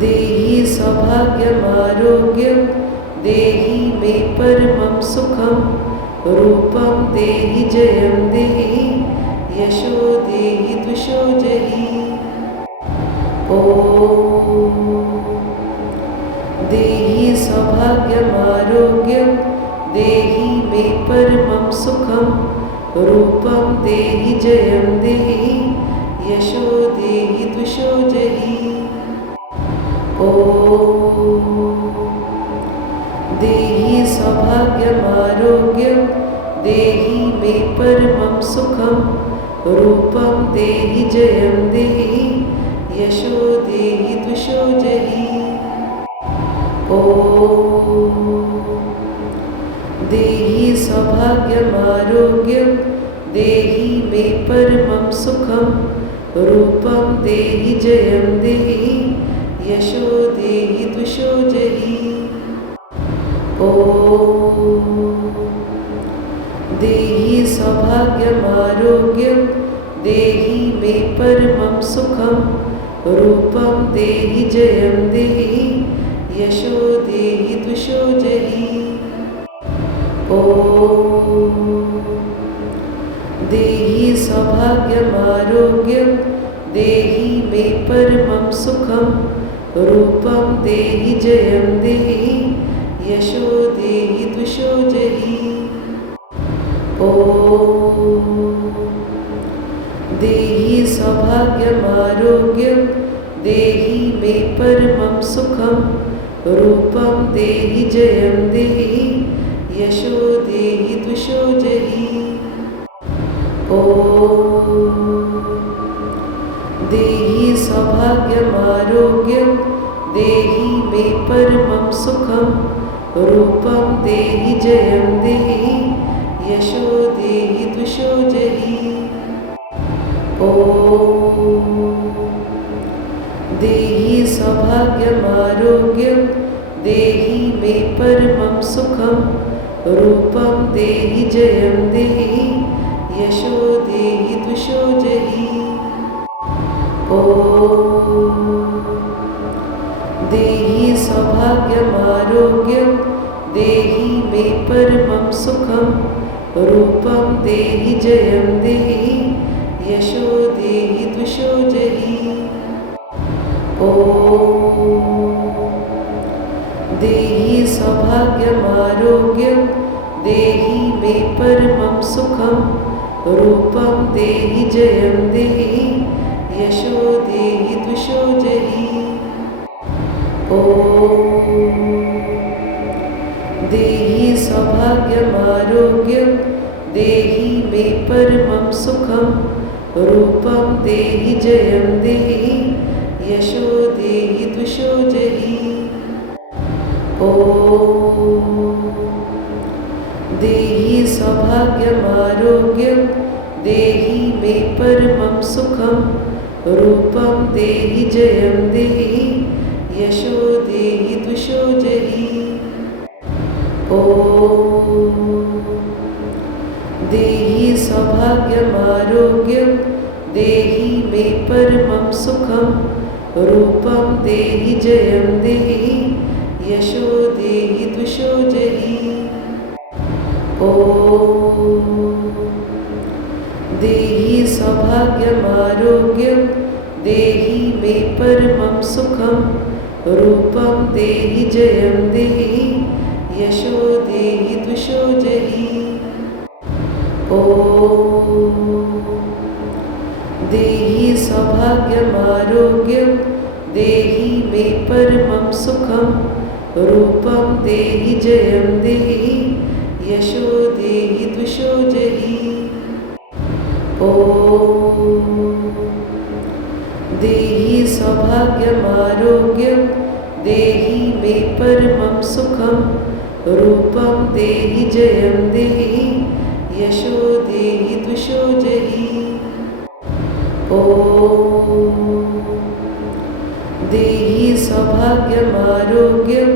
देहि सौभाग्यमारोग्यं देहि मे परमं सुखं रूपं देहि जयं देहि यशो देहि द्विषो जहि। देहि सौभाग्यमारोग्यं देहि मे परमं सुखं रूपं देहि जयं देहि यशो देहि द्विषो जहि। देहि सौभाग्यमारोग्यं देहि मे परमं सुखं रूपं देहि जयं देहि यशो देहि द्विषो जहि। देहि सौभाग्यमारोग्यं देहि मे परमं सुखं रूपं देहि जयं देहि यशो देहि द्विषो जहि। देहि सौभाग्यमारोग्यं देहि मे परमं सुखं रूपं देहि जयं देहि यशो देहि द्विषो जहि। देहि सौभाग्यमारोग्यं देहि मे परमं सुखं रूपं देहि जयं देहि यशो देहि द्विषो जहि। देहि सौभाग्यमारोग्यं देहि मे परमं सुखं रूपं देहि जयं देहि यशो देहि द्विषो जहि। देहि सौभाग्यमारोग्यं देहि मे परमं सुखं रूपं देहि जयं देहि यशो देहि द्विषो जहि। देहि सौभाग्यमारोग्यं देहि मे परमं सुखं रूपं देहि जयं देहि यशो देहि द्विषो जहि। देहि सौभाग्यमारोग्यं देहि मे परमं सुखं रूपं देहि जयं देहि यशो देहि द्विषो जहि। देहि सौभाग्यमारोग्यं देहि मे परमं सुखं रूपं देहि जयं देहि यशो देहि द्विषो जहि। देहि सौभाग्यमारोग्यं देहि मे परमं सुखं रूपं देहि जयं देहि यशो देहि द्विषो जहि। देहि सौभाग्यमारोग्यं देहि मे परमं सुखं रूपं देहि जयं देहि यशो देहि द्विषो जहि। देहि सौभाग्यमारोग्यं देहि मे परमं सुखं रूपं देहि जयं देहि यशो देहि द्विषो जहि। देहि सौभाग्यमारोग्यं देहि मे परमं सुखं रूपं देहि जयं देहि यशो देहि द्विषो जहि। देहि सौभाग्यमारोग्यं देहि मे परमं सुखं रूपं देहि जयं देहि यशो देहि द्विषो जहि। देहि सौभाग्यमारोग्यं देहि मे परमं सुखं रूपं देहि जयं देहि यशो देहि द्विषो जहि। देहि सौभाग्यमारोग्यं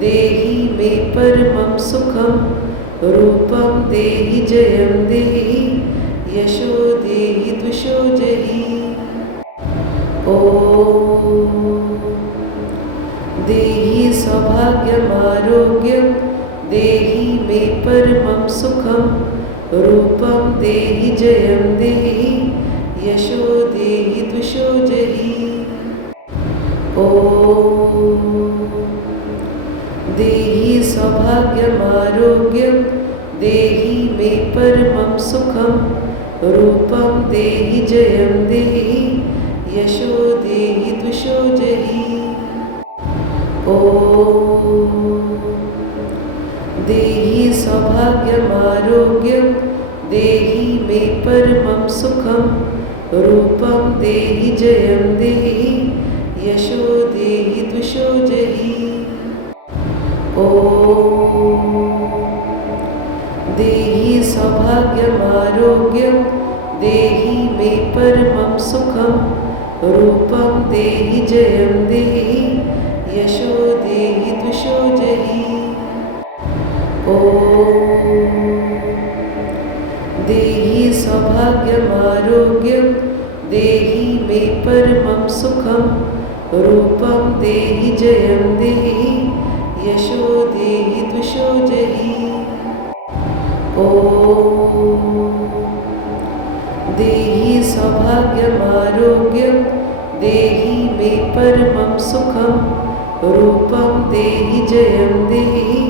देहि मे परमं सुखं रूपं देहि जयं देहि यशो देहि द्विषो जहि। ॐ देहि सौभाग्यमारोग्यं देहि मे परमं सुखं रूपं देहि जयं देहि यशो देहि द्विषो जहि। ॐ देहि सौभाग्यमारोग्यं देहि मे परमं सुखं रूपं देहि जयं देहि यशो देहि द्विषो जहि। ॐ देहि सौभाग्यमारोग्यं देहि मे परमं सुखं रूपं देहि जयं देहि यशो देहि द्विषो जहि। ॐ देहि सौभाग्यमारोग्यं देहि मे परमं सुखं रूपं देहि जयं देहि यशो देहि द्विषो जहि। ॐ देहि सौभाग्यमारोग्यं देहि मे परमं सुखं रूपं देहि जयं देहि यशो देहि द्विषो जहि। ॐ देहि सौभाग्यमारोग्यं देहि मे परमं सुखं रूपं देहि जयं देहि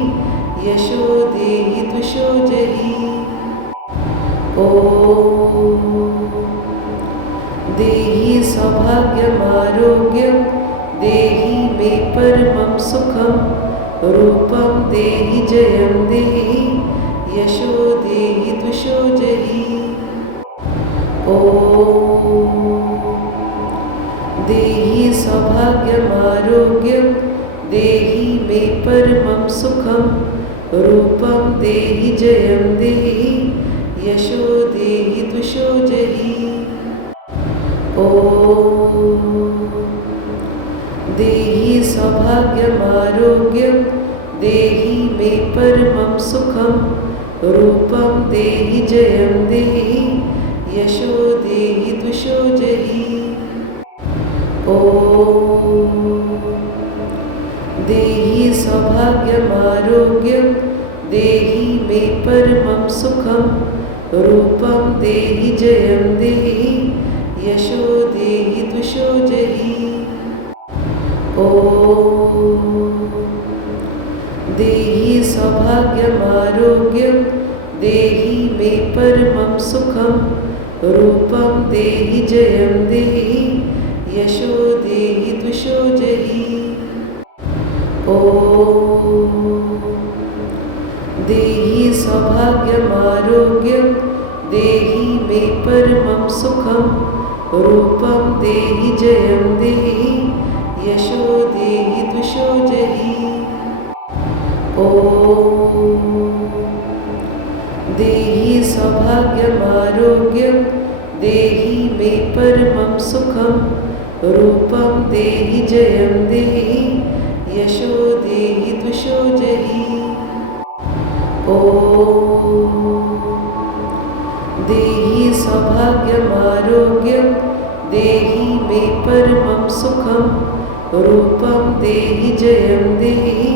यशो देहि द्विषो जहि। ॐ देहि सौभाग्यमारोग्यं देहि मे परमं सुखं रूपं देहि जयं देहि यशो देहि द्विषो जहि। ॐ देहि सौभाग्यमारोग्यं देहि मे परमं सुखं रूपं देहि जयं देहि यशो देहि द्विषो जहि। ॐ देहि सौभाग्यमारोग्यं देहि मे परमं सुखं रूपं देहि जयं देहि यशो देहि द्विषो जहि। ॐ देहि सौभाग्यमारोग्यं देहि मे परमं सुखं रूपं देहि जयं देहि यशो देहि द्विषो जहि। ॐ देहि सौभाग्यमारोग्यं देहि मे परमं सुखं रूपं देहि जयं देहि यशो देहि द्विषो जहि। ॐ देहि सौभाग्यमारोग्यं देहि मे परमं सुखं रूपं देहि जयं देहि यशो देहि द्विषो जहि। ॐ देहि सौभाग्यमारोग्यं देहि मे परमं सुखं रूपं देहि जयं देहि यशो देहि द्विषो जहि। ॐ देहि सौभाग्यमारोग्यं देहि मे परमं सुखं रूपं देहि जयं देहि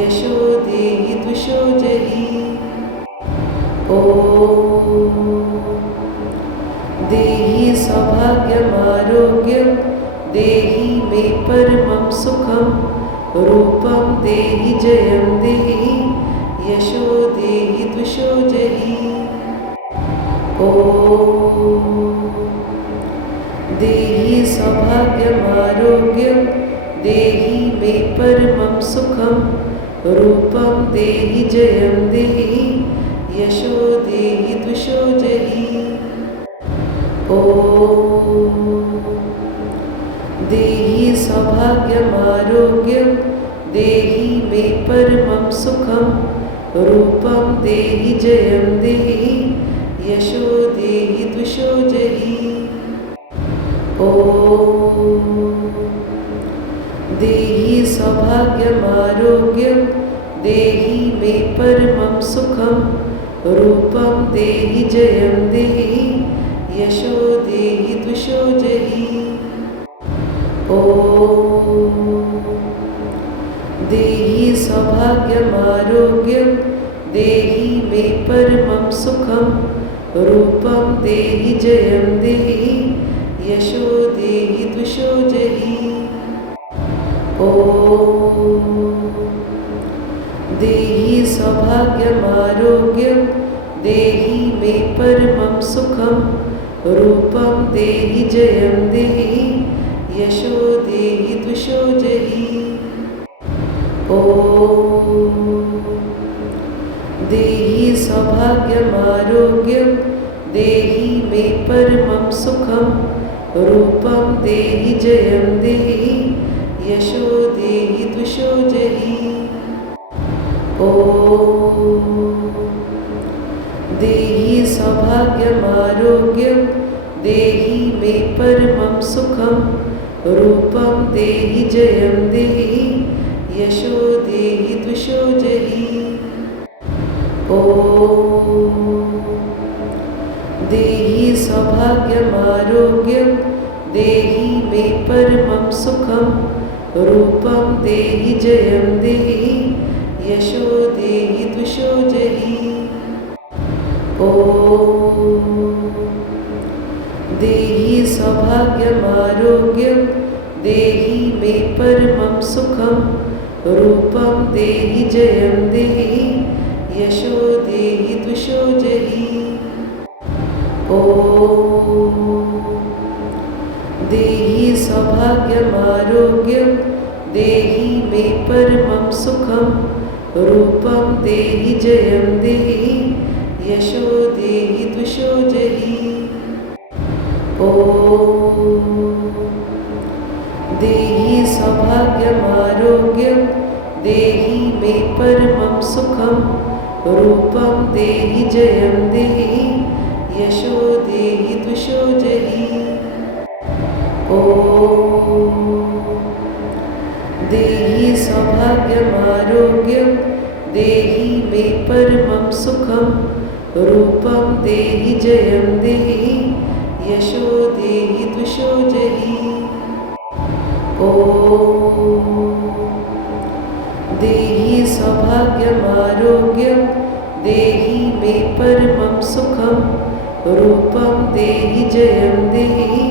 यशो देहि द्विषो जहि। ॐ देहि सौभाग्यमारोग्यं देहि मे परमं सुखं रूपं देहि जयं देहि यशो देहि द्विषो जहि। ॐ देहि सौभाग्यमारोग्यं देहि मे परमं सुखं रूपं देहि जयं देहि यशो देहि द्विषो जहि। ॐ देहि सौभाग्यमारोग्यं देहि मे परमं सुखं रूपं देहि जयं देहि यशो देहि द्विषो जहि। ॐ देहि सौभाग्यमारोग्यं देहि मे परमं सुखं रूपं देहि जयं देहि यशो देहि द्विषो जहि। ॐ देहि सौभाग्यमारोग्यं देहि मे परमं सुखं रूपं देहि जयं देहि यशो देहि द्विषो जहि ॐ देहि सौभाग्यमारोग्यं देहि मे परमं सुखं रूपं देहि जयं देहि यशो देहि द्विषो जहि ॐ देहि सौभाग्यमारोग्यं देहि मे परमं सुखं रूपं देहि जयं देहि यशो देहि द्विषो जहि ॐ देहि सौभाग्यमारोग्यं देहि मे परमं सुखं रूपं देहि जयं देहि यशो देहि द्विषो जहि ॐ देहि सौभाग्यमारोग्यं देहि मे परमं सुखं रूपं देहि जयं देहि यशो देहि द्विषो जहि ॐ देहि सौभाग्यमारोग्यं देहि मे परमं सुखं रूपं देहि जयं देहि यशो देहि द्विषो जहि ॐ देहि सौभाग्यमारोग्यं देहि मे परमं सुखं रूपं देहि जयं देहि यशो देहि द्विषो जहि ॐ देहि सौभाग्यमारोग्यं देहि मे परमं सुखं रूपं देहि जयं देहि यशो देहि द्विषो जहि ॐ देहि सौभाग्यमारोग्यं देहि मे परमं सुखं रूपं देहि जयं देहि यशो देहि द्विषो जहि ॐ देहि सौभाग्यमारोग्यं देहि मे परमं सुखं रूपं देहि जयं देहि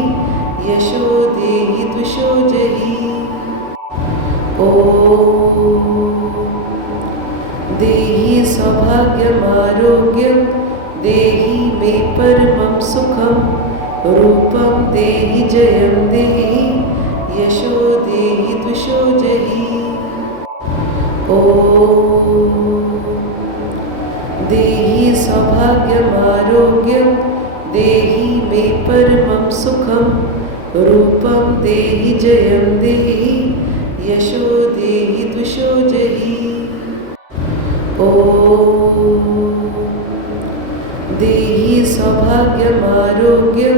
यशो देहि द्विषो जहि ॐ देहि सौभाग्यमारोग्यं देहि मे परमं सुखं रूपं देहि जयं देहि यशो देहि द्विषो जहि ॐ देहि सौभाग्यमारोग्यं देहि मे परमं सुखं रूपं देहि जयं देहि यशो देहि द्विषो जहि ॐ देहि सौभाग्यमारोग्यं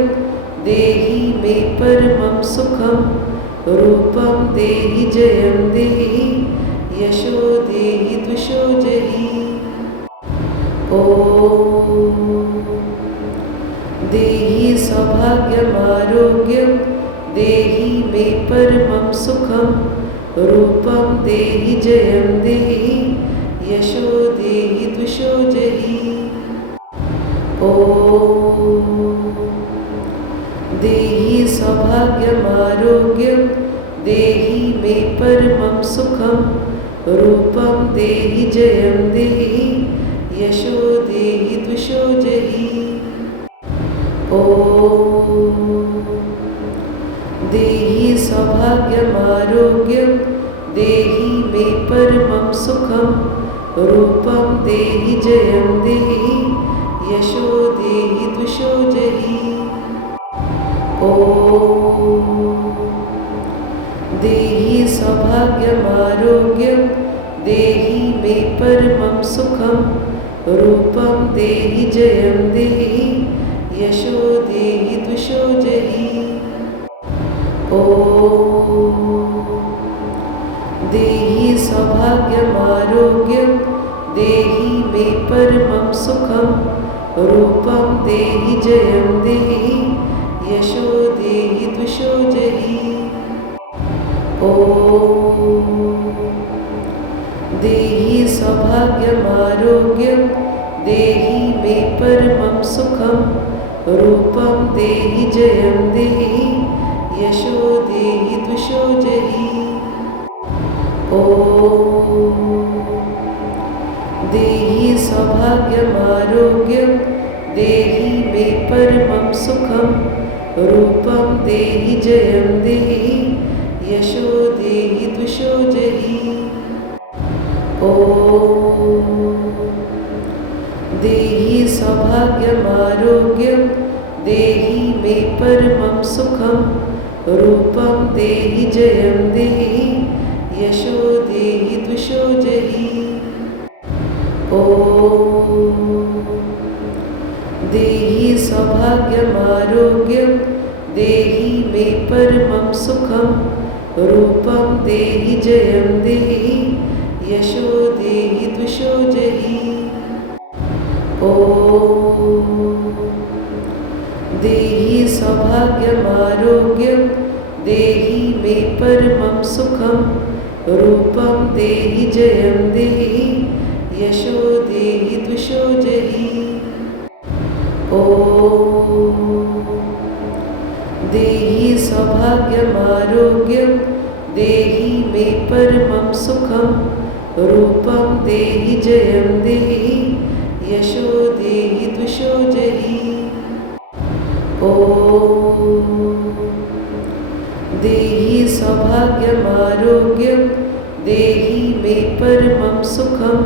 देहि मे परमं सुखं रूपं देहि जयं देहि यशो देहि द्विषो जहि ॐ देहि सौभाग्यमारोग्यं देहि मे परमं सुखं रूपं देहि जयं देहि यशो देहि द्विषो जहि ॐ देहि सौभाग्यमारोग्यं देहि मे परमं सुखं रूपं देहि जयं देहि यशो देहि द्विषो जहि ॐ देहि सौभाग्यमारोग्यं देहि मे परमं सुखं रूपं देहि जयं देहि यशो देहि द्विषो जहि ॐ देहि सौभाग्यमारोग्यं देहि मे परमं सुखं रूपं देहि जयं देहि यशो देहि द्विषो जहि ॐ देहि सौभाग्यमारोग्यं देहि मे परमं सुखं रूपं देहि जयं देहि यशो देहि द्विषो जहि ॐ देहि सौभाग्यमारोग्यं देहि मे परमं सुखं रूपं देहि जयं देहि यशो देहि द्विषो जहि ॐ देहि सौभाग्यमारोग्यं देहि मे परमं सुखं रूपं देहि जयं देहि यशो देहि द्विषो जहि ॐ देहि सौभाग्यमारोग्यं देहि मे परमं सुखं रूपं देहि जयं देहि यशो देहि द्विषो जहि ॐ देहि सौभाग्यमारोग्यं देहि मे परमं सुखं रूपं देहि जयं देहि यशो देहि द्विषो जहि ॐ देहि सौभाग्यमारोग्यं देहि मे परमं सुखं रूपं देहि जयं देहि यशो देहि द्विषो जहि ॐ देहि सौभाग्यमारोग्यं देहि मे परमं सुखं रूपं देहि जयं देहि यशो देहि द्विषो जहि ॐ देहि सौभाग्यमारोग्यं देहि मे परमं सुखं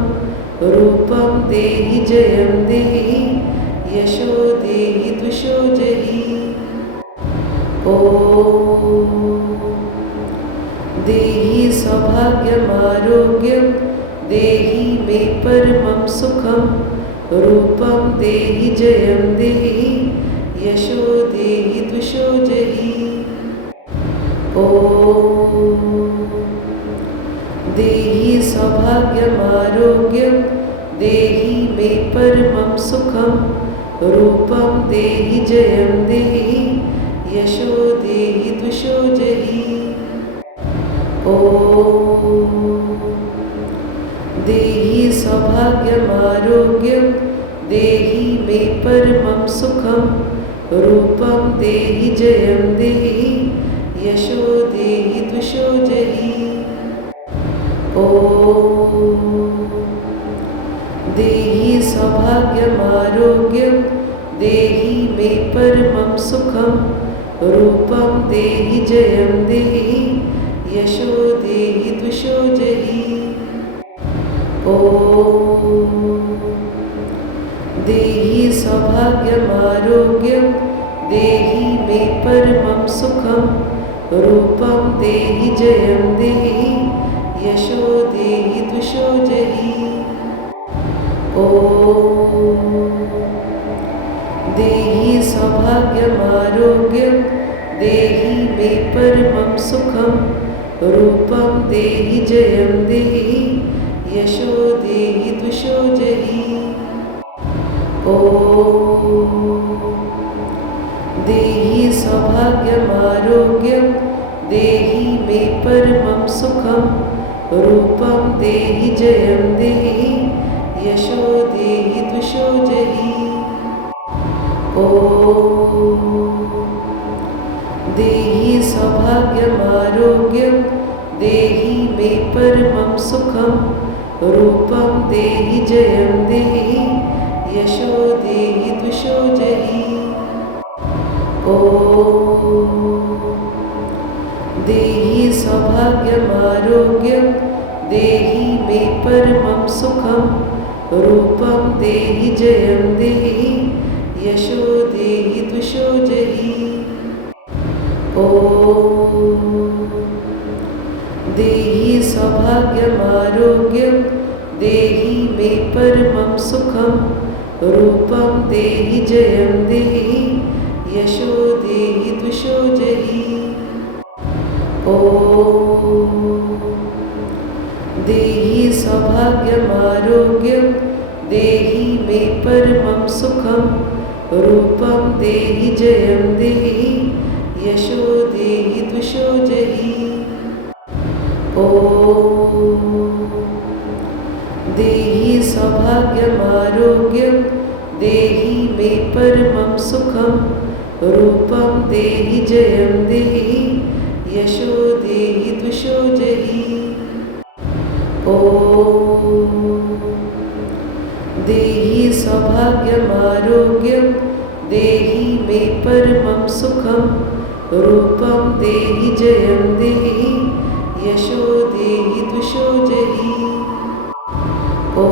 रूपं देहि जयं देहि यशो देहि द्विषो जहि ॐ देहि सौभाग्यमारोग्यं देहि मे परमं सुखं रूपं देहि जयं देहि यशो देहि द्विषो जहि ॐ देहि सौभाग्यमारोग्यं देहि मे परमं सुखं रूपं देहि जयं देहि यशो देहि द्विषो जहि ॐ देहि सौभाग्यमारोग्यं देहि मे परमं सुखं रूपं देहि जयं देहि यशो देहि द्विषो जहि ॐ देहि सौभाग्यमारोग्यं देहि मे परमं सुखं रूपं देहि जयं देहि यशो देहि द्विषो जहि ॐ देहि सौभाग्यमारोग्यं देहि मे परमं सुखं रूपं देहि जयं देहि यशो देहि द्विषो जहि ॐ देहि सौभाग्यमारोग्यं देहि मे परमं सुखं रूपं देहि जयं देहि यशो देहि द्विषो जहि ॐ देहि सौभाग्यमारोग्यं देहि मे परमं सुखं रूपं देहि जयं देहि यशो देहि द्विषो जहि ॐ देहि सौभाग्यमारोग्यं देहि मे परमं सुखं रूपं देहि जयं देहि यशो देहि द्विषो जहि ॐ देहि सौभाग्यमारोग्यं देहि मे परमं सुखं रूपं देहि जयं देहि यशो देहि द्विषो जहि ॐ देहि सौभाग्यमारोग्यं देहि मे परमं सुखं रूपं देहि जयं देहि यशो देहि द्विषो जहि ॐ देहि सौभाग्यमारोग्यं देहि मे परमं सुखं रूपं देहि जयं देहि यशो देहि द्विषो जहि ॐ देहि सौभाग्यमारोग्यं देहि मे परमं सुखं रूपं देहि जयं देहि यशो देहि द्विषो जहि ॐ देहि सौभाग्यमारोग्यं देहि मे परमं सुखं रूपं देहि जयं देहि यशो देहि द्विषो जहि ॐ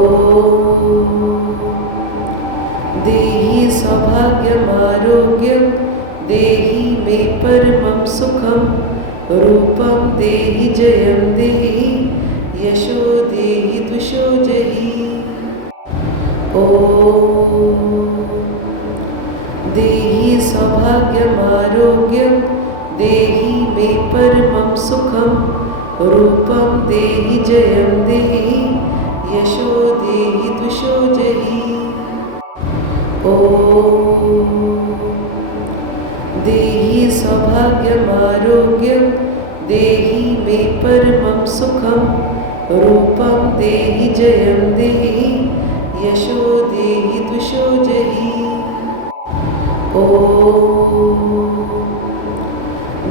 देहि सौभाग्यमारोग्यं देहि मे परमं सुखं रूपं देहि जयं देहि यशो देहि द्विषो जहि ॐ देहि सौभाग्यमारोग्यं देहि मे परमं सुखं रूपं देहि जयं देहि यशो देहि द्विषो जहि ॐ देहि सौभाग्यमारोग्यं देहि मे परमं सुखं रूपं देहि जयं देहि यशो देहि द्विषो जहि ॐ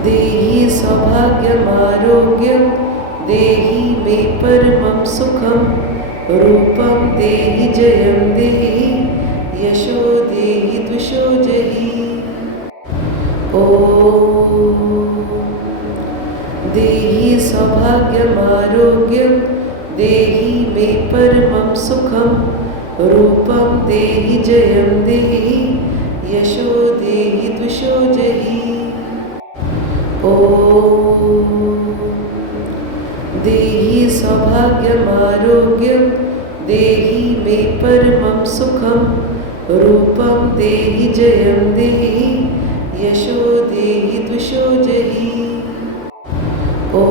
देहि सौभाग्यमारोग्यं देहि मे परमं सुखं रूपं देहि जयं देहि यशो देहि द्विषो जहि ॐ देहि सौभाग्यमारोग्यं देहि मे परमं सुखं रूपं देहि जयं देहि यशो देहि द्विषो जहि ॐ देहि सौभाग्यमारोग्यं देहि मे परमं सुखं रूपं देहि जयं देहि यशो देहि द्विषो जहि ॐ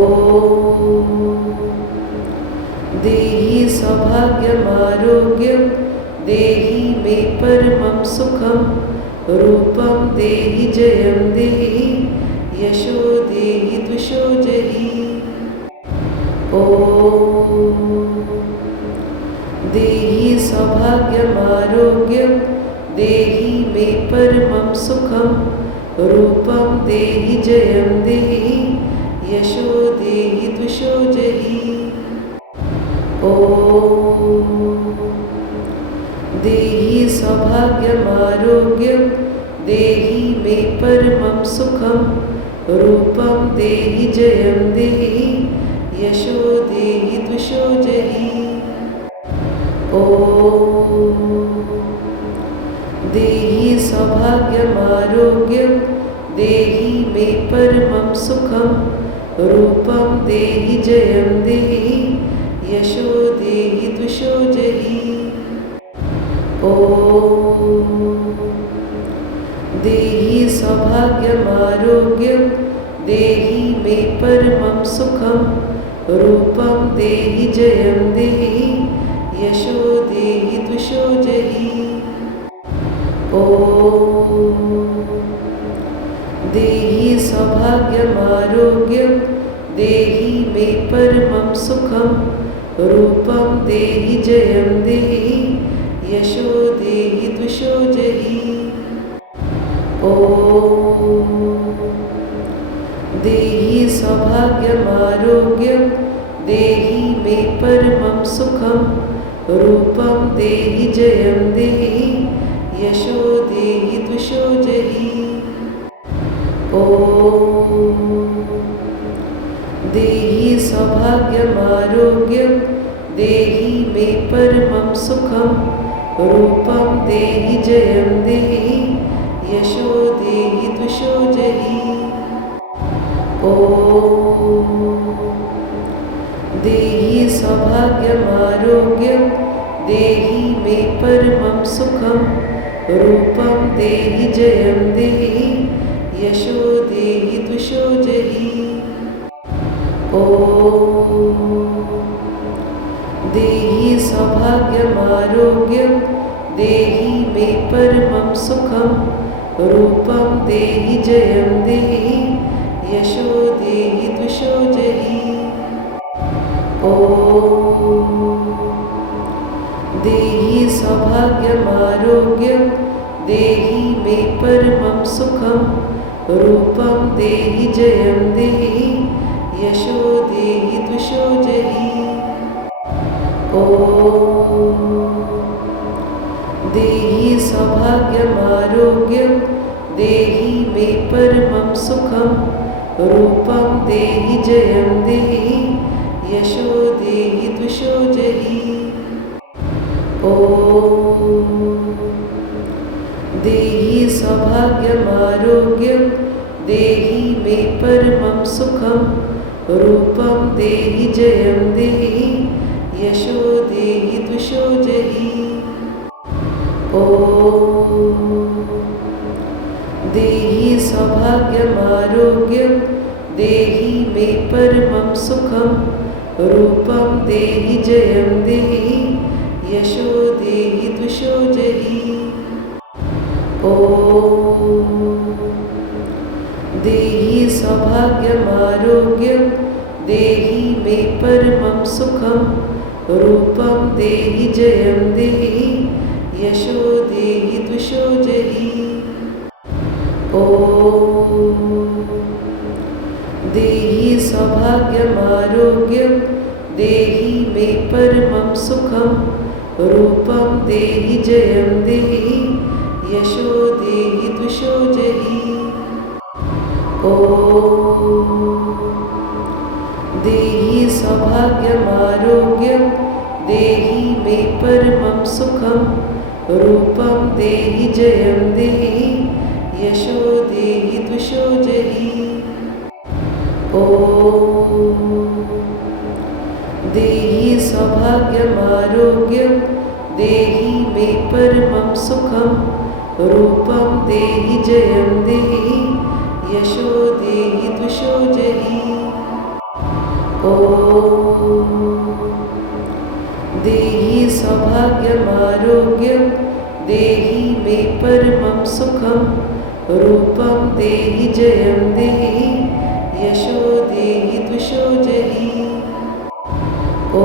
देहि सौभाग्यमारोग्यं देहि मे परमं सुखं रूपं देहि जयं देहि यशो देहि द्विषो जहि ॐ देहि सौभाग्यमारोग्यं देहि मे परमं सुखं रूपं देहि जयं देहि यशो देहि द्विषो जहि ॐ देहि सौभाग्यमारोग्यं देहि मे परमं सुखं रूपं देहि जयं देहि यशो देहि द्विषो जहि ॐ देहि सौभाग्यमारोग्यं देहि मे परमं सुखं रूपं देहि जयं देहि यशो देहि द्विषो जहि ॐ देहि सौभाग्यमारोग्यं देहि मे परमं सुखं रूपं देहि जयं देहि यशो देहि द्विषो जहि ॐ देहि सौभाग्यमारोग्यं देहि मे परमं सुखं रूपं देहि जयं देहि यशो देहि द्विषो जहि ॐ देहि सौभाग्यमारोग्यं देहि मे परमं सुखं रूपं देहि जयं देहि यशो देहि द्विषो जहि ॐ देहि सौभाग्यमारोग्यं देहि मे परमं सुखं रूपं देहि जयं देहि यशो देहि द्विषो जहि ॐ देहि सौभाग्यमारोग्यं देहि मे परमं सुखं रूपं देहि जयं देहि यशो देहि द्विषो जहि ॐ देहि सौभाग्यमारोग्यं देहि मे परमं सुखं रूपं देहि जयं देहि यशो देहि द्विषो जहि देहि मे परमं सुखं रूपं देहि जयं देहि यशो देहि द्विषो जहि। ॐ देहि सौभाग्यमारोग्यं देहि मे परमं सुखं रूपं देहि जयं देहि यशो देहि द्विषो जहि। ॐ देहि सौभाग्यमारोग्यं देहि मे परमं सुखं रूपं देहि जयं देहि यशो देहि द्विषो जहि। ॐ देहि सौभाग्यमारोग्यं देहि मे परमं सुखं रूपं देहि जयं देहि यशो देहि द्विषो जहि। ॐ देहि सौभाग्यमारोग्यं देहि मे परमं सुखं रूपं देहि जयं देहि यशो देहि द्विषो जहि। ॐ देहि सौभाग्यमारोग्यं देहि मे परमं सुखं रूपं देहि जयं देहि यशो देहि द्विषो जहि। ॐ देहि सौभाग्यमारोग्यं देहि मे परमं सुखं रूपं देहि जयं देहि यशो देहि द्विषो जहि। ॐ देहि सौभाग्यमारोग्यं देहि मे परमं सुखं रूपं देहि जयं देहि यशो देहि द्विषो जहि। ॐ देहि सौभाग्यमारोग्यं देहि मे परमं सुखं रूपं देहि जयं देहि यशो देहि द्विषो जहि। ॐ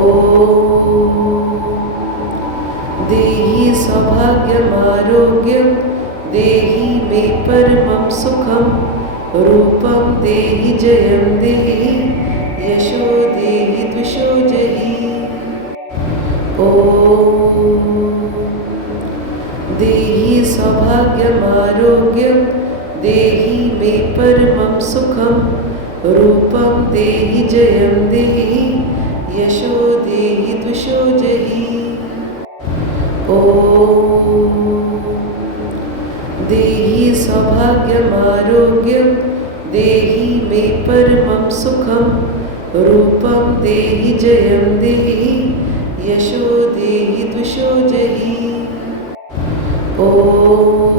देहि सौभाग्यमारोग्यं देहि मे परमं सुखं रूपं देहि जयं देहि यशो देहि द्विषो जहि। ॐ देहि सौभाग्यमारोग्यं देहि मे परमं सुखं रूपं देहि जयं देहि यशो देहि द्विषो जहि। ॐ देहि सौभाग्यमारोग्यं देहि मे परमं सुखं रूपं देहि जयं देहि यशो देहि द्विषो जहि। ॐ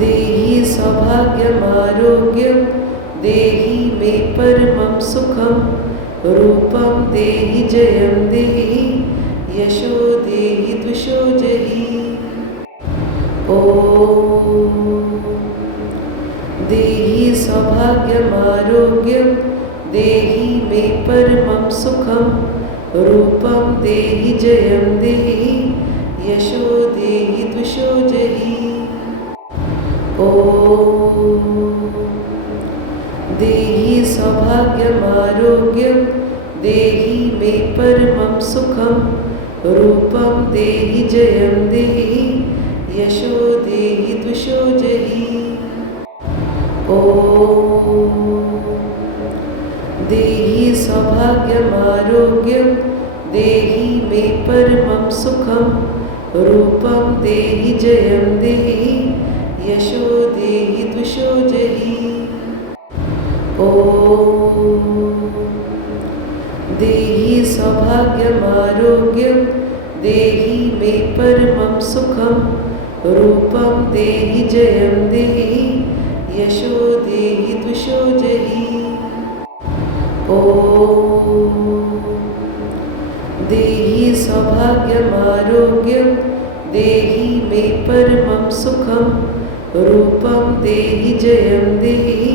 देहि सौभाग्यमारोग्यं देहि मे परमं सुखं रूपं देहि जयं देहि यशो देहि द्विषो जहि। ॐ देहि सौभाग्यमारोग्यं देहि मे परमं सुखं रूपं देहि जयं देहि यशो देहि द्विषो जहि। ॐ देहि सौभाग्यमारोग्यं देहि मे परमं सुखं रूपं देहि जयं देहि यशो देहि द्विषो जहि। ॐ देहि सौभाग्यमारोग्यं देहि मे परमं सुखं रूपं देहि जयं देहि यशो देहि द्विषो जहि। ॐ देहि सौभाग्यमारोग्यं देहि मे परमं सुखं रूपं देहि जयं देहि यशो देहि द्विषो जहि। ॐ देहि सौभाग्यमारोग्यं देहि मे परमं सुखं रूपं देहि जयं देहि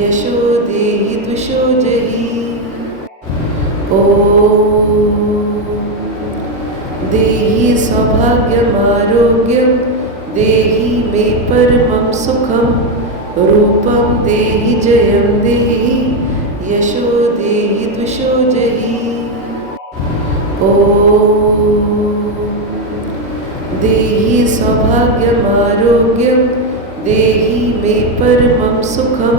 यशो देहि द्विषो जहि। ॐ देहि सौभाग्यमारोग्यं सुखं रूपं देहि जयं देहि यशो देहि द्विषो जहि। ॐ देहि सौभाग्यमारोग्यं देहि मे परमं सुखं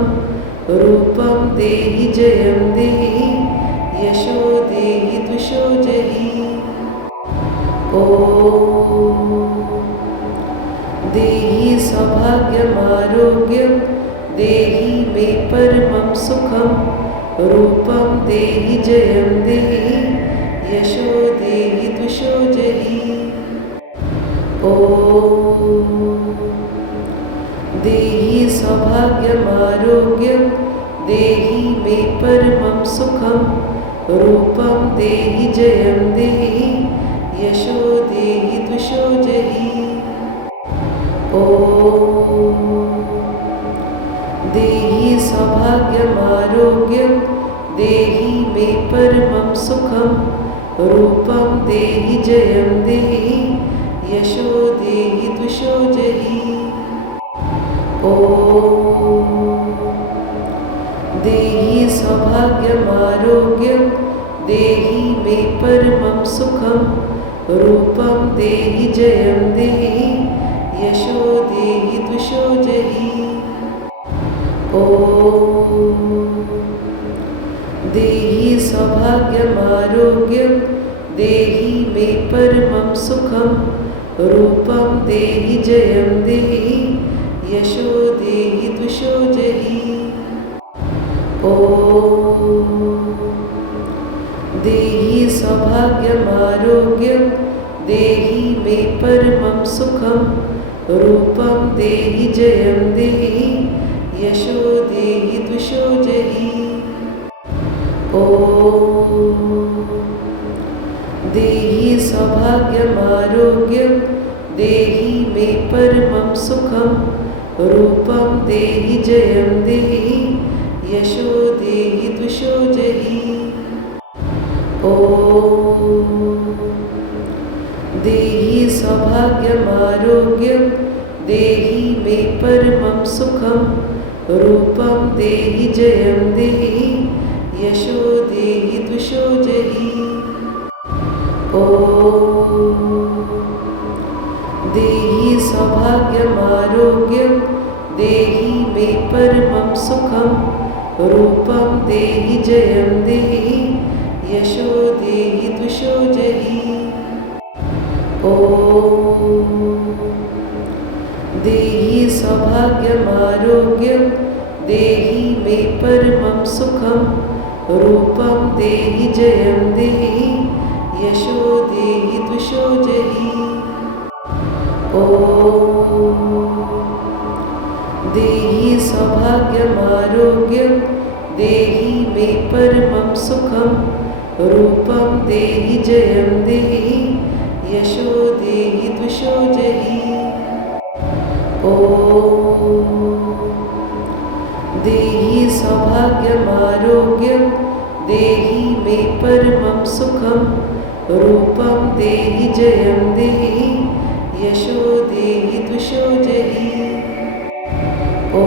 रूपं देहि जयं देहि यशो देहि द्विषो जहि। ॐ देहि सौभाग्यमारोग्यं देहि मे परमं सुखं रूपं देहि जयं देहि यशो देहि द्विषो जहि। ॐ देहि सौभाग्यमारोग्यं देहि मे परमं सुखं रूपं देहि जयं देहि यशो देहि द्विषो जहि। ॐ देहि सौभाग्यमारोग्यं देहि मे परमं सुखं रूपं देहि जयं देहि यशो देहि द्विषो जहि। ॐ देहि सौभाग्यमारोग्यं देहि मे परमं सुखं रूपं देहि जयं देहि यशो देहि द्विषो जहि। ॐ देहि सौभाग्यमारोग्यं देहि मे परमं सुखं रूपं देहि जयं देहि यशो देहि द्विषो जहि। ॐ देहि सौभाग्यमारोग्यं देहि मे परमं सुखं रूपं देहि जयं देहि यशो देहि द्विषो जहि। ॐ देहि सौभाग्यमारोग्यं देहि मे परमं सुखं रूपं देहि जयं देहि यशो देहि द्विषो जहि। ॐ देहि सौभाग्यमारोग्यं देहि मे परमं सुखं रूपं देहि जयं देहि यशो देहि द्विषो जहि। ॐ देहि सौभाग्यमारोग्यं देहि मे परमं सुखं रूपं देहि जयं देहि यशो देहि द्विषो जहि। ॐ देहि सौभाग्यमारोग्यं देहि मे परमं सुखं रूपं देहि जयं देहि यशो देहि द्विषो जहि। ॐ देहि सौभाग्यमारोग्यं देहि मे परमं सुखं रूपं देहि जयं देहि यशो देहि द्विषो जहि। ॐ देहि सौभाग्यमारोग्यं देहि मे परमं सुखं रूपं देहि जयं देहि यशो देहि द्विषो जहि। ॐ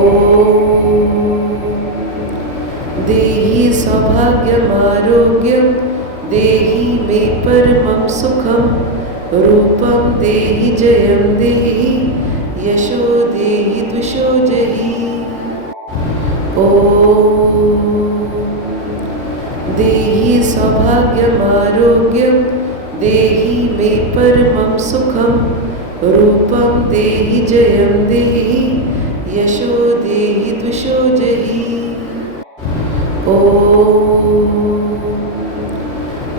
देहि सौभाग्यमारोग्यं देहि मे परमं सुखं रूपं देहि जयं देहि यशो देहि द्विषो जहि। ॐ देहि सौभाग्यमारोग्यं देहि मे परमं सुखं रूपं देहि जयं देहि यशो देहि द्विषो जहि। ॐ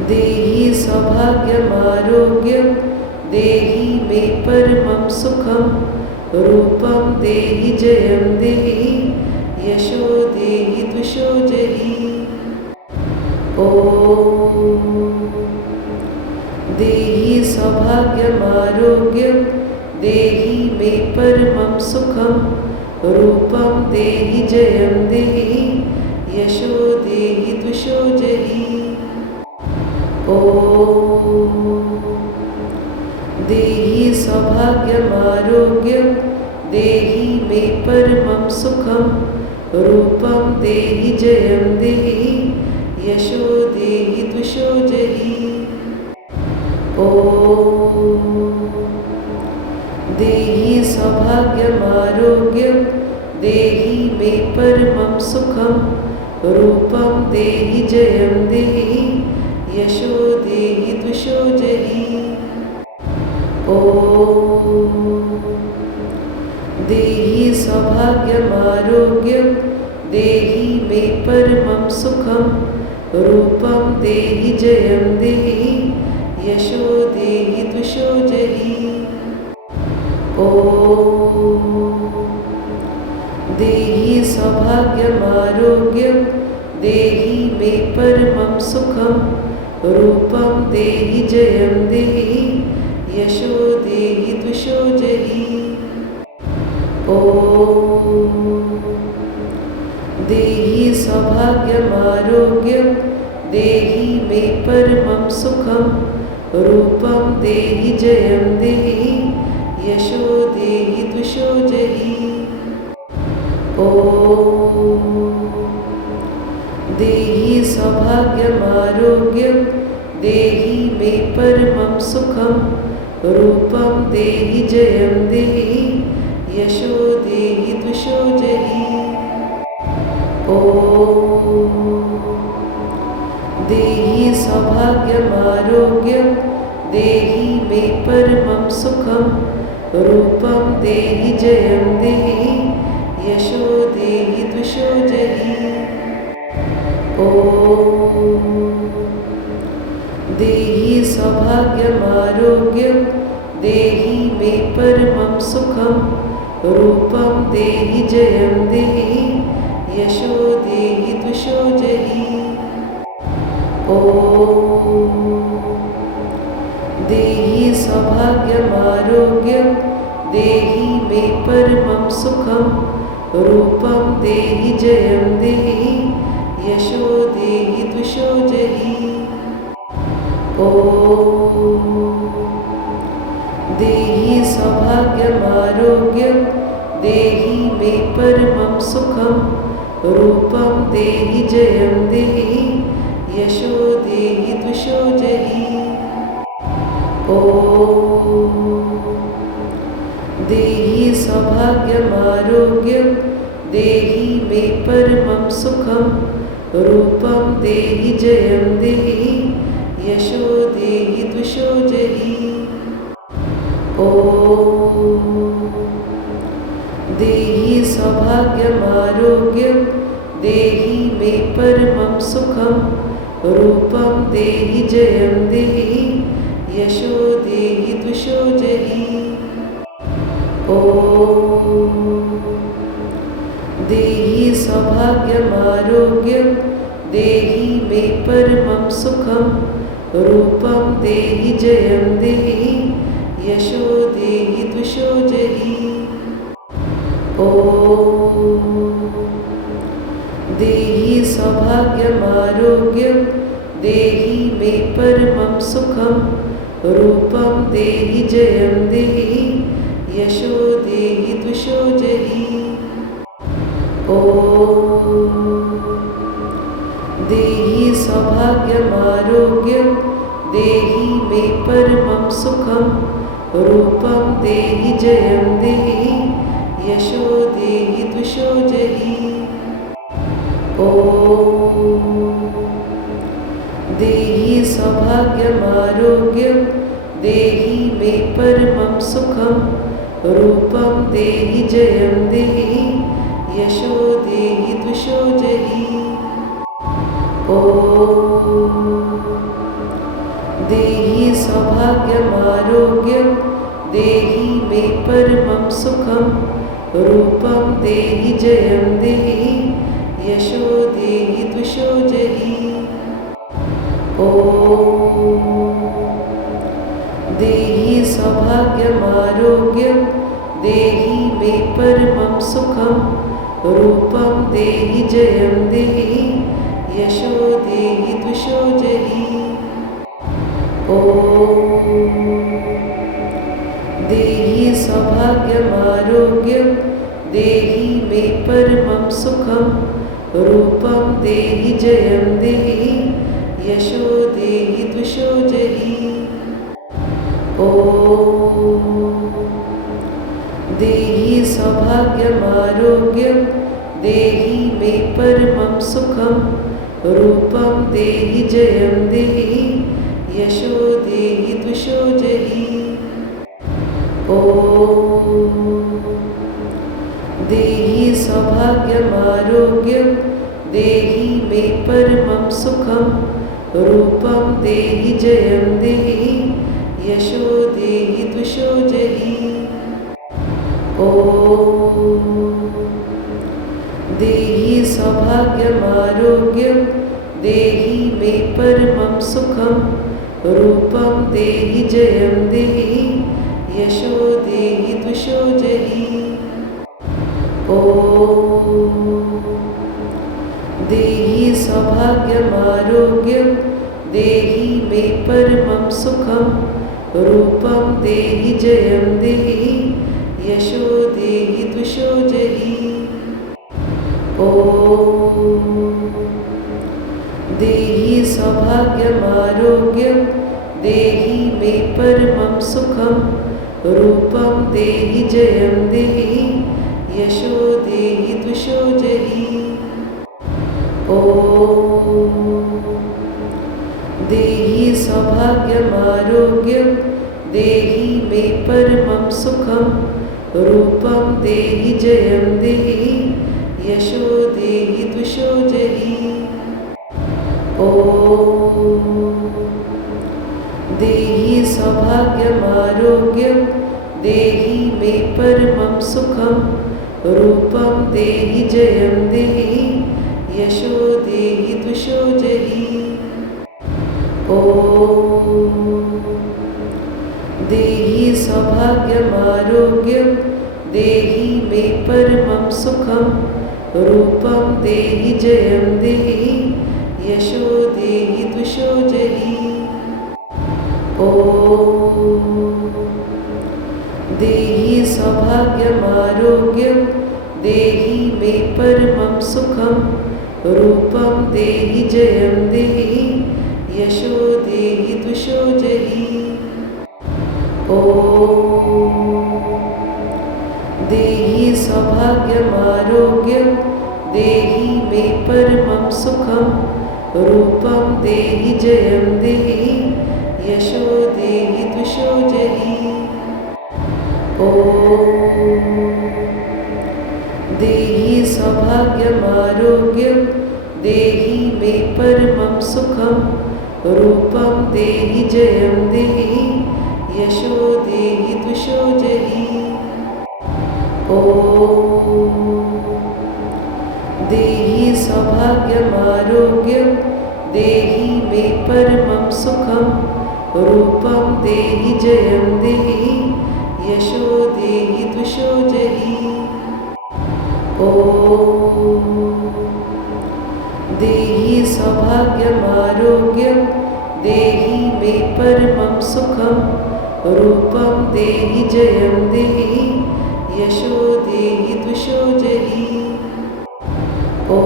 देहि सौभाग्यमारोग्यं देहि मे परमं सुखं रूपं देहि जयं देहि यशो देहि द्विषो जहि। ॐ देहि सौभाग्यमारोग्यं देहि मे परमं सुखं रूपं देहि जयं देहि यशो देहि द्विषो जहि। ॐ देहि सौभाग्यमारोग्यं देहि मे परमं परमं सुखं रूपं देहि जयं देहि यशो देहि द्विषो जहि। ॐ देहि सौभाग्यमारोग्यं देहि मे परमं सुखं रूपं देहि जयं देहि यशो देहि द्विषो जहि। ॐ देहि सौभाग्यमारोग्यं देहि मे परमं सुखं रूपं देहि जयं देहि यशो देहि द्विषो जहि। ॐ देहि सौभाग्यमारोग्यं देहि मे परमं सुखं रूपं देहि जयं देहि यशो देहि द्विषो जहि। ॐ देहि सौभाग्यमारोग्यं देहि मे परमं सुखं रूपं देहि जयं देहि यशो देहि द्विषो जहि। ॐ देहि सौभाग्यमारोग्यं देहि मे परमं सुखं रूपं देहि जयं देहि यशो देहि द्विषो जहि। ॐ देहि सौभाग्यमारोग्यं देहि मे परमं सुखं रूपं देहि जयं देहि यशो देहि द्विषो जहि। ॐ देहि सौभाग्यमारोग्यं देहि मे परमं सुखं रूपं देहि जयं देहि यशो देहि द्विषो जहि। ॐ देहि सौभाग्यमारोग्यं देहि मे परमं सुखं रूपं देहि जयं देहि यशो देहि द्विषो जहि। ॐ देहि सौभाग्यमारोग्यं देहि मे परमं सुखं रूपं देहि जयं देहि यशो देहि द्विषो जहि। ॐ देहि सौभाग्यमारोग्यं देहि मे परमं सुखं रूपं देहि जयं देहि यशो देहि द्विषो जहि। ॐ देहि सौभाग्यमारोग्यं देहि मे परमं सुखं रूपं देहि जयं देहि यशो देहि द्विषो जहि। ॐ देहि सौभाग्यमारोग्यं देहि मे परमं सुखं रूपं देहि जयं देहि यशो देहि द्विषो जहि। ॐ देहि सौभाग्यमारोग्यं देहि मे परमं सुखं रूपं देहि जयं देहि यशो देहि द्विषो जहि। ॐ देहि सौभाग्यमारोग्यं देहि मे परमं सुखं रूपं देहि जयं देहि यशो देहि द्विषो जहि। ॐ देहि सौभाग्यमारोग्यं देहि मे परमं सुखं रूपं देहि जयं देहि यशो देहि द्विषो जहि। ॐ देहि सौभाग्यमारोग्यं देहि मे परमं सुखं रूपं देहि जयं देहि यशो देहि द्विषो जहि। ॐ देहि सौभाग्यमारोग्यं देहि मे परमं सुखं रूपं देहि जयं देहि यशो देहि द्विषो जहि। ॐ देहि सौभाग्यमारोग्यं देहि मे परमं सुखं रूपं देहि जयं देहि यशो देहि द्विषो जहि। ॐ देहि सौभाग्यमारोग्यं देहि मे परमं सुखं रूपं देहि जयं देहि यशो देहि द्विषो जहि। ॐ देहि सौभाग्यमारोग्यं देहि मे परमं सुखं रूपं देहि जयं देहि यशो देहि द्विषो जहि। ॐ देहि सौभाग्यमारोग्यं देहि मे परमं सुखं रूपं देहि जयं देहि यशो देहि द्विषो जहि। ॐ देहि सौभाग्यमारोग्यं देहि मे परमं सुखं रूपं देहि जयं देहि यशो देहि द्विषो जहि। ॐ देहि सौभाग्यमारोग्यं देहि मे परमं सुखं रूपं देहि जयं देहि यशो देहि द्विषो जहि। ॐ देहि सौभाग्यमारोग्यं देहि मे परमं सुखं रूपं देहि जयं देहि यशो देहि द्विषो जहि। ॐ देहि सौभाग्यमारोग्यं देहि मे परमं सुखं रूपं देहि जयं देहि यशो देहि द्विषो जहि। ॐ देहि सौभाग्यमारोग्यं देहि मे परमं सुखं रूपं देहि जयं देहि यशो देहि द्विषो जहि। ॐ देहि सौभाग्यमारोग्यं देहि मे परमं सुखं रूपं देहि जयं देहि यशो देहि द्विषो जहि। ॐ देहि सौभाग्यमारोग्यं देहि मे परमं सुखं रूपं देहि जयं देहि यशो देहि द्विषो जहि। ॐ देहि सौभाग्यमारोग्यं देहि मे परमं सुखं रूपं देहि जयं देहि यशो देहि द्विषो जहि। ॐ देहि सौभाग्यमारोग्यं देहि मे परमं सुखं रूपं देहि जयं देहि यशो देहि द्विषो जहि। ॐ देहि सौभाग्यमारोग्यं देहि मे परमं सुखं रूपं देहि जयं देहि यशो देहि द्विषो जहि। ॐ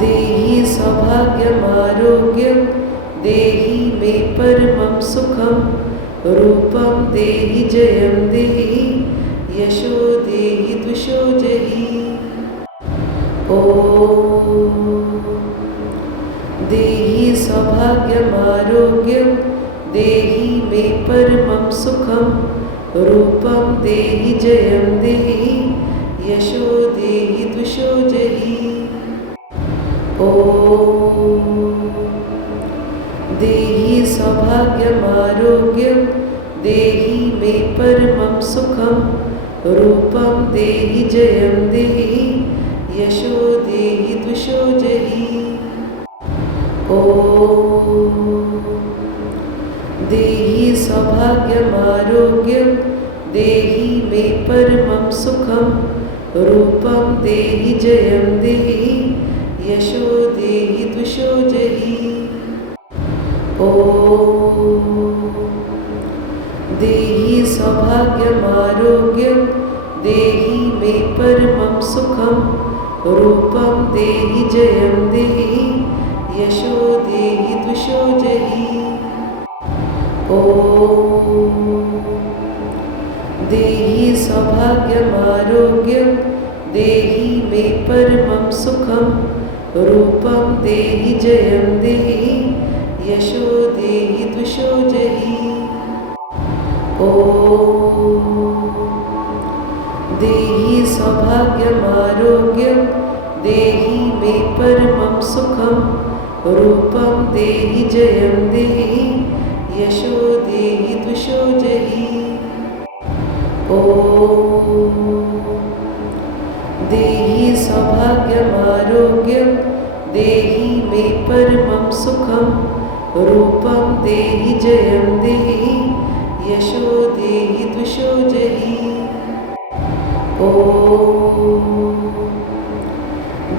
देहि सौभाग्यमारोग्यं देहि मे परमं सुखं रूपं देहि जयं देहि यशो देहि द्विषो जहि। ॐ देहि सौभाग्यमारोग्यं देहि मे परमं सुखं रूपं देहि जयं देहि यशो देहि द्विषो जहि। ॐ देहि सौभाग्यमारोग्यं देहि मे परमं सुखं रूपं देहि जयं देहि यशो देहि द्विषो जहि। ॐ देहि सौभाग्यमारोग्यं देहि मे परमं सुखं रूपं देहि जयं देहि यशो देहि द्विषो जहि। ॐ देहि सौभाग्यमारोग्यं देहि परमं सुखं रूपं देहि जयं देहि यशो देहि द्विषो जहि। ॐ देहि सौभाग्यमारोग्यं देहि मे परमं सुखं रूपं देहि जयं देहि यशो देहि द्विषो जहि। ॐ देहि सौभाग्यमारोग्यं देहि मे परमं सुखं रूपं देहि जयं देहि यशो देहि द्विषो जहि। ॐ देहि सौभाग्यमारोग्यं देहि मे परमं सुखं रूपं देहि जयं देहि यशो देहि द्विषो जहि। ॐ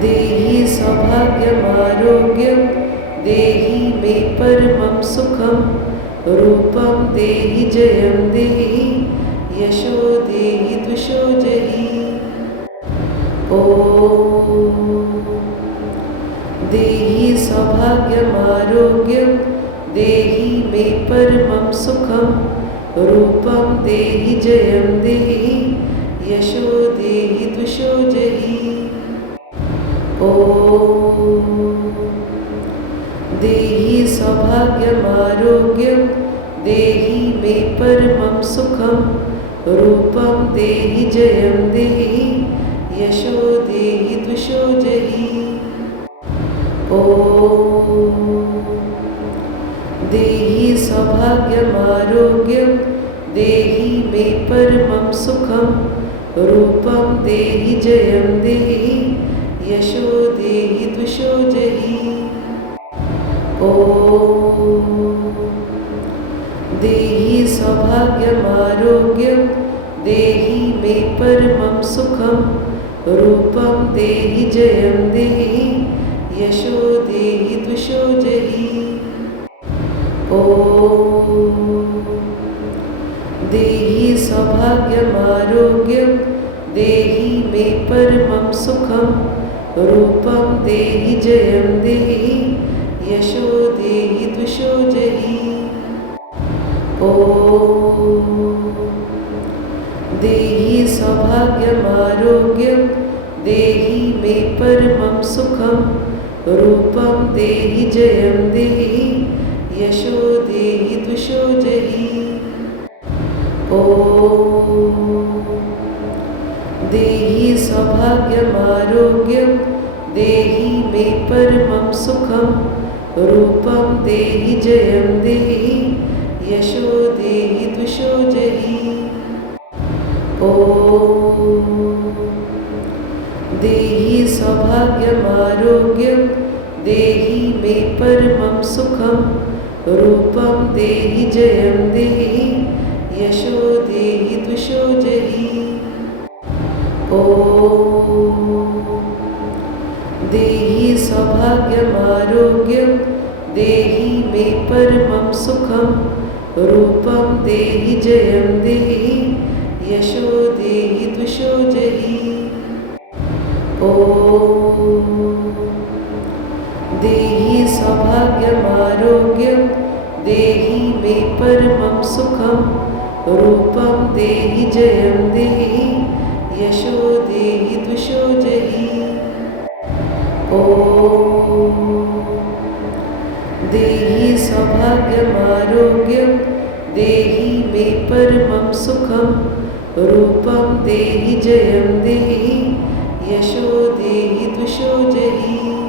देहि सौभाग्यमारोग्यं देहि मे परमं सुखं रूपं देहि जयं देहि यशो देहि द्विषो जहि। ॐ देहि सौभाग्यमारोग्यं देहि मे परमं सुखं रूपं देहि जयं देहि यशो देहि द्विषो जहि। ॐ देहि सौभाग्यमारोग्यं देहि मे परमं सुखं रूपं देहि जयं देहि यशो देहि द्विषो जहि। ॐ देहि सौभाग्यमारोग्यं देहि मे परमं सुखं रूपं देहि जयं देहि यशो देहि द्विषो जहि। ॐ देहि सौभाग्यमारोग्यं देहि मे परमं सुखं रूपं देहि जयं देहि यशो देहि द्विषो जहि। ॐ देहि सौभाग्यमारोग्यं देहि मे परमं सुखं रूपं देहि जयं देहि यशो देहि द्विषो जहि। ॐ देहि सौभाग्यमारोग्यं देहि मे परमं सुखं रूपं देहि जयं देहि यशो देहि द्विषो जहि। ॐ देहि सौभाग्यमारोग्यं देहि मे परमं सुखं रूपं देहि जयं देहि यशो देहि द्विषो जहि। ॐ देहि सौभाग्यमारोग्यं देहि मे परमं सुखं रूपं देहि जयं देहि यशो देहि द्विषो जहि। ॐ देहि सौभाग्यमारोग्यं देहि मे परमं सुखं रूपं देहि जयं देहि यशो देहि द्विषो जहि। ॐ देहि सौभाग्यमारोग्यं देहि मे परमं सुखं रूपं देहि जयं देहि यशो देहि द्विषो जहि। ॐ देहि सौभाग्यमारोग्यं देहि मे परमं सुखं रूपं देहि जयं देहि यशो देहि द्विषो जहि।